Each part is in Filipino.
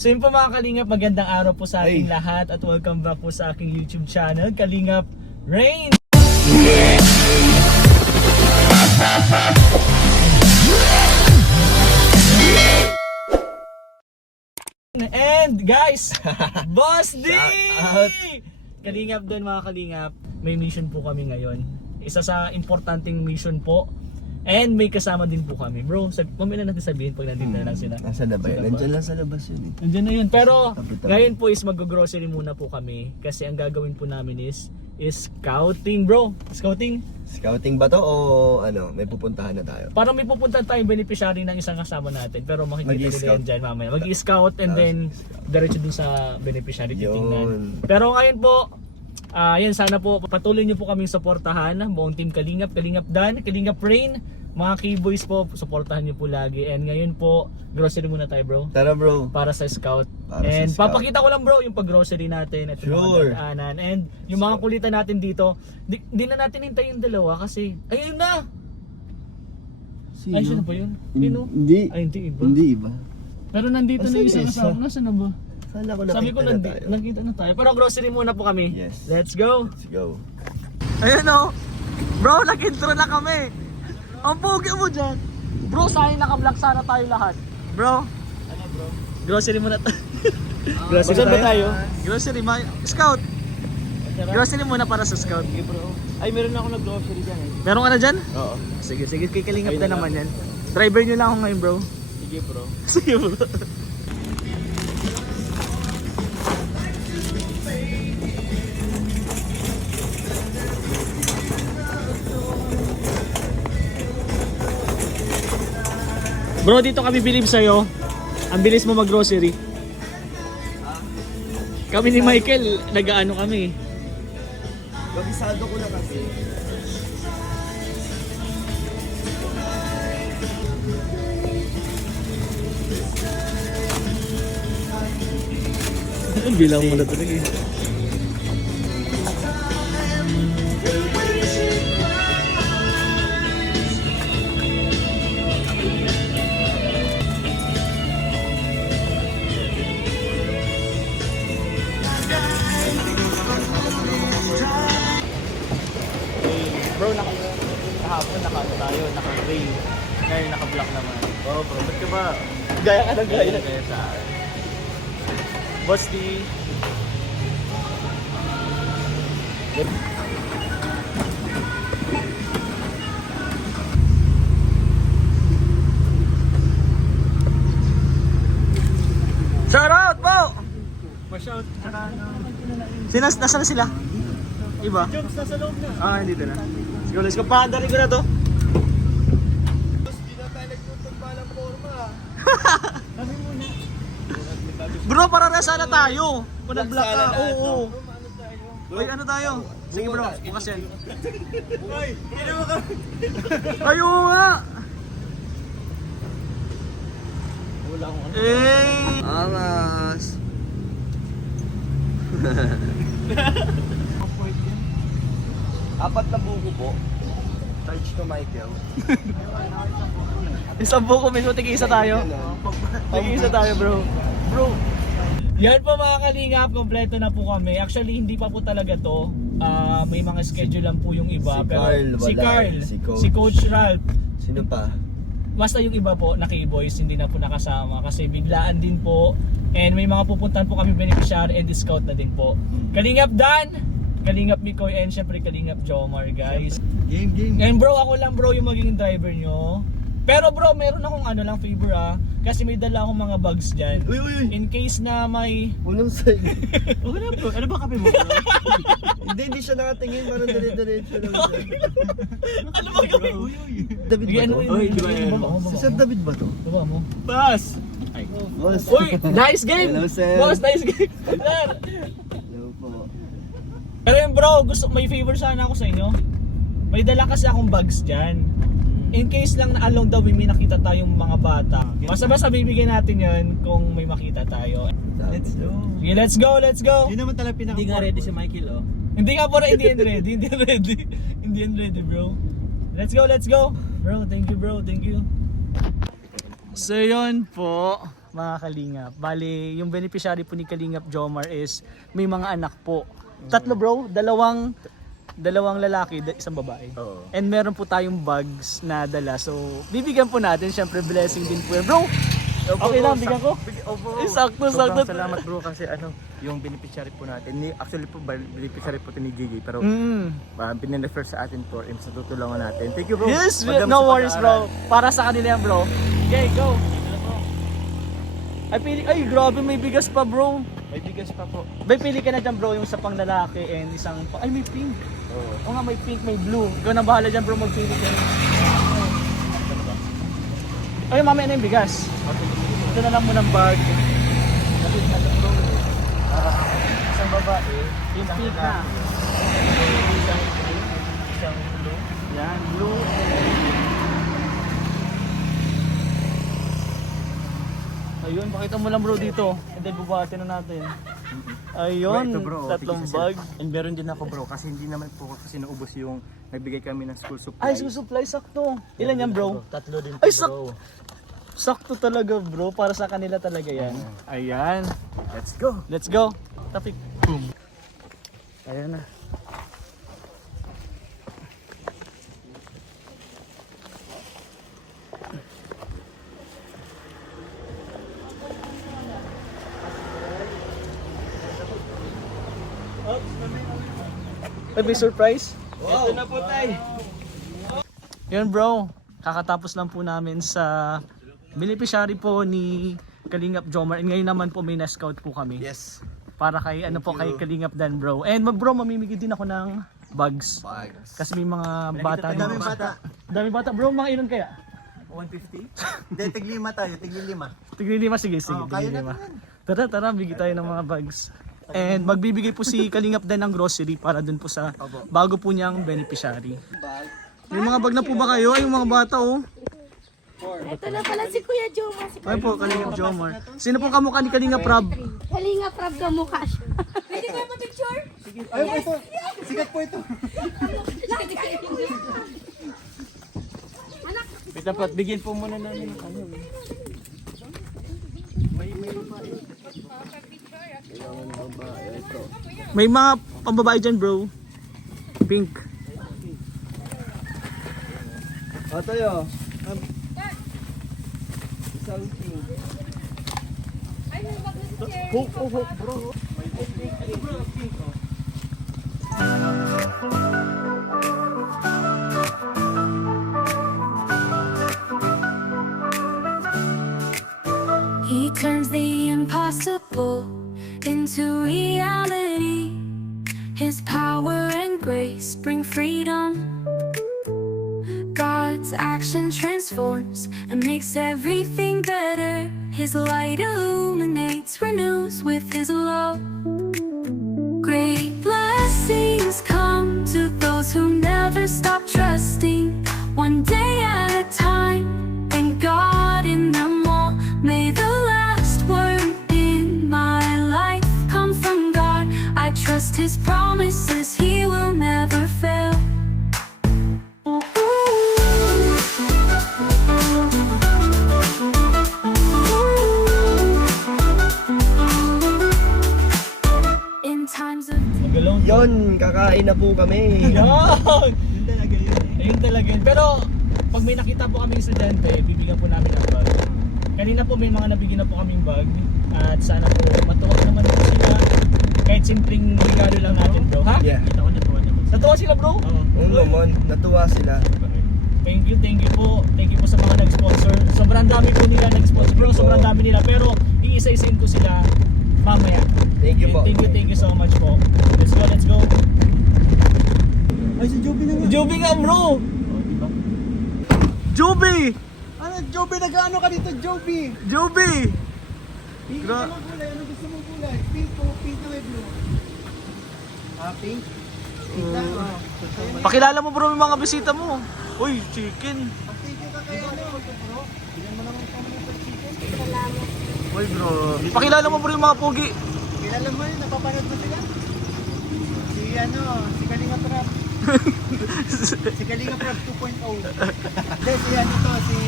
So yun po mga Kalingap, magandang araw po sa ating lahat at welcome back po sa aking YouTube channel, Kalingap Rain! And guys, Boss D! Kalingap din mga Kalingap, may mission po kami ngayon. Isa sa importanteng mission po. And may kasama din po kami. Bro, mamaya na natin sabihin pag nandito na lang sila. Nasa labas. Nandiyan lang sa labas yun eh. Nandiyan na yun. Pero ngayon po is mag-grocery muna po kami. Kasi ang gagawin po namin is scouting, bro. Scouting? Scouting ba to o ano, may pupuntahan na tayo? Parang may pupuntahan tayong beneficiary ng isang kasama natin. Pero makikita nila Mag-i-scout. yan dyan mamaya. Mag-i-scout and then diretso dun sa beneficiary titingnan. Yun. Pero ngayon po, yan sana po patuloy niyo po kaming suportahan, buong team Kalingap, Kalingap Dan, Kalingap Rain, mga K-boys po, suportahan niyo po lagi. And ngayon po, grocery muna tayo, bro. Tara bro. Para sa scout. Para sa And scout. papakita ko lang bro yung pag-grocery natin at yung Sure. mga daanan. And yung mga kulitan natin dito, di na natin hintayin yung dalawa kasi ayun na. Sino? Ay, sino ba yun? Sino? Hindi. Ay, hindi iba. Hindi iba. Pero nandito na yung Asan isang isa? kasama. Nasaan na ba? Kala ko Sabi ko nakita na tayo. nakita na tayo. Pero grocery muna po kami. Yes. Let's go. Let's go. Ayun o. Bro, nag-intro na kami. Ang pogi mo dyan. Bro, sa'yo naka-vlog sana tayo lahat. Bro. Ano bro? Grocery muna tayo. Grocery Saan ba tayo? Grocery, scout. Grocery muna para sa scout. Sige bro. Ay, meron ako nag-grocery dyan eh. Meron ka na dyan? Oo. Sige, kay Kalingap na naman yan. Driver nyo lang ako ngayon bro. Sige bro. Sige bro. Bro, dito kami bilib sa'yo. Ang bilis mo mag-grocery. Kami ni Michael, nag-ano kami. Babisado ko na kasi. Bilang mo na talaga eh. Bro, kahapon tayo, naka-gray. Ngayon naka-black naman. Oo bro, ba't ka ba? Gaya ka na gaya. Kaya sa akin. Boss D. Shout out po! Pa-shout. Nasaan na sila? Iba? Jobs nasa loob na. Hindi na. Let's go. Paandarin ko na to. Hindi na tayo nagtutog pa ng forma. Kami muna. Bro, para resa na tayo. Kung nag-block ka, oo. Uy, ano tayo? Sige bro, bukas yan. Uy, hindi mo ka. Kayo nga! Wala akong ano. Angas! Apat na buko po. Charge to Michael. Isang buko mismo, tig-isa tayo. Tig-isa tayo bro. Bro! Yan po mga Kalingap, kompleto na po kami. Actually, hindi pa po talaga to. May mga schedule lang po yung iba. Si pero Carl, si wala. Carl, Si si Coach Ralph. Sino pa? Basta yung iba po na K-boys hindi na po nakasama kasi biglaan din po. And may mga pupuntahan po kami beneficiary and discount na din po. Kalingap Dan, Kalingap Mikoy, and syempre Kalingap Jomar guys. Game. And bro, ako lang bro yung magiging driver nyo. Pero bro, meron akong ano lang favor kasi may dala akong mga bags dyan. Uy. In case na may... Unang side. Okay na bro, ano ba kape mo bro? Hindi siya nakatingin. Parang dire-diretso lang siya. Ano ba kape mo? David ba to? Si Sir David ba to? Baba mo. Boss! Ay. Boss. Uy, nice game! Hello, sir. Boss, nice game! Sir! Hello po. Pero yun bro, may favor sana ako sa inyo. May dala kasi akong bags dyan. In case lang na along the way may nakita tayong mga bata. Basta bibigyan natin yun kung may makita tayo. Let's go. Okay, let's go! Yun naman talaga pinaka. Hindi nga ready si Michael, oh. Hindi nga po hindi yan ready. Hindi yan ready bro. Let's go! Bro, thank you bro, thank you. So yun po, mga kalingap. Bali, yung beneficiary po ni Kalingap Jomar is may mga anak po. Tatlo bro, dalawang lalaki, isang babae. Oo. And meron po tayong bags na dala. So, bibigyan po natin. Syempre, blessing din po yan. Bro, okay lang, bigyan ko? Opo. Sakto, Sobrang sakto. salamat bro kasi yung beneficiary po natin, actually po beneficiary po ito ni Gigi, pero pinirefer sa atin for him sa tutulungan natin. Thank you bro. Yes, Magdamag no sa worries pag-aaral. bro. Para sa kanila yan bro. Okay, go. Ay, grabe, may bigas pa bro. May bigas pa po. Bay, pili ka na dyan bro, yung isa pang lalaki and isang ay may pink. Oo. Oo nga, may pink, may blue. Ikaw na bahala dyan bro, magpili ka. Ay, mamaya na yung bigas. Ito na lang muna ng bag. Isang babae, Yung pink na. isang blue. Yan, blue. Ayun, pakita mo lang bro dito. And then bubuhatin na natin. Ayun, Ito, bro, tatlong tigisa sila. bag. And meron din ako bro, kasi hindi naman po kasi naubos yung nagbigay kami ng school supply. Ay, supply sakto. Ilan yan bro? Tatlo din po Ay, bro. Sakto talaga bro, para sa kanila talaga yan. Ayan. Let's go. Let's go. Tapik. Boom. Ayan na. Ay, may surprise? Ito na po tay. Yun bro, kakatapos lang po namin sa beneficiary po ni Kalingap Jomar. And ngayon naman po may na-scout po kami. Yes. Para kay kay Kalingap Dan bro. And bro, mamimigay din ako ng bags. Bags. Kasi may mga bata tayo. din. Daming bata. Daming bata. Bro, mga ilan kaya? 150? Hindi, tiglima tayo, tiglima. Tigli lima, sige, sige. Oh, kaya tigli na lima. Tara, bigay tayo ng mga bags. And magbibigay po si Kalingap Dan ng grocery para dun po sa bago po niyang beneficiary. May mga bag na po ba kayo? Ay, yung mga bata oh. Ito na pala si Kuya Jomar. Ay po, Kalingap Jomar. Sino pong kamukha ni Kalingap Rob? Kalinga prab ka mukha siya. Pwede ko yung picture? Ay, ito. Sikat po ito. Anak, Wait lang po, bigyan po muna namin ano. May mga pambabae dyan bro. Pink. O, tayo. Isang king. ay, may bag na si Jerry. Hook, bro. He turns the impossible into reality. His power and grace bring freedom. God's action transforms and makes everything better. His light illuminates, renews with His love. Great blessings come to those who never stop trusting. One day at a time, and God in them all. May the last word in my life come from God. I trust His promises, He will never fail. In times of Magalaw. Yon, kakain na po kami. Yun! Ayun talaga yun. Pero pag may nakita po kaming estudyante, bibigyan po namin ng bag. Kanina po may mga nabigyan na po kaming bag. At sana po matuwa naman po sila. Kahit simpleng regalo lang natin bro. Ha? Yeah. Kita ko natuwa naman. Natuwa sila bro? Oo naman, natuwa sila. Thank you po. Thank you po sa mga nag-sponsor. Sobrang dami po nila nag-sponsor bro. Sobrang dami nila. Pero iisa-isain ko sila mamaya. Thank you po. Thank you so much po. Let's go. Ay, si Joby na nga. Joby nga bro! Joby! Ano, Joby, nag-ano ka dito, Joby? Joby! Pink Gra- ka gulay, ano gusto mong gulay? Pink o pink na may blue? Ah, pink? Pink na, Pakilala mo bro yung mga bisita mo. Uy, chicken. Thank you ka kayo, ano? Bro, bigyan mo naman kami ng chicken. Uy bro. Pakilala mo bro yung mga pogi. Kilala mo yun, napapanood mo sila? Si Kalinga Prab. si Kalinga Prab 2.0. Hindi, si ano to, si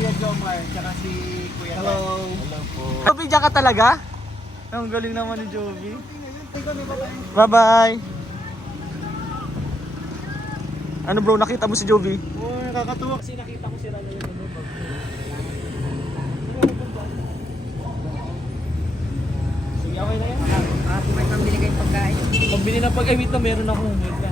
Kuya Jomar, tsaka si Kuya Hello. Hello po. Jovi, diyan ka talaga? Ang galing naman ni Jovi. Bye-bye. Ano bro, nakita mo si Jovi? Oo, nakakatuwa. Kasi nakita ko si Rano yung ano. Sige, okay na yan. May pambili kayong pagkain. Pambili ng pag-wait na meron ako. Wait lang.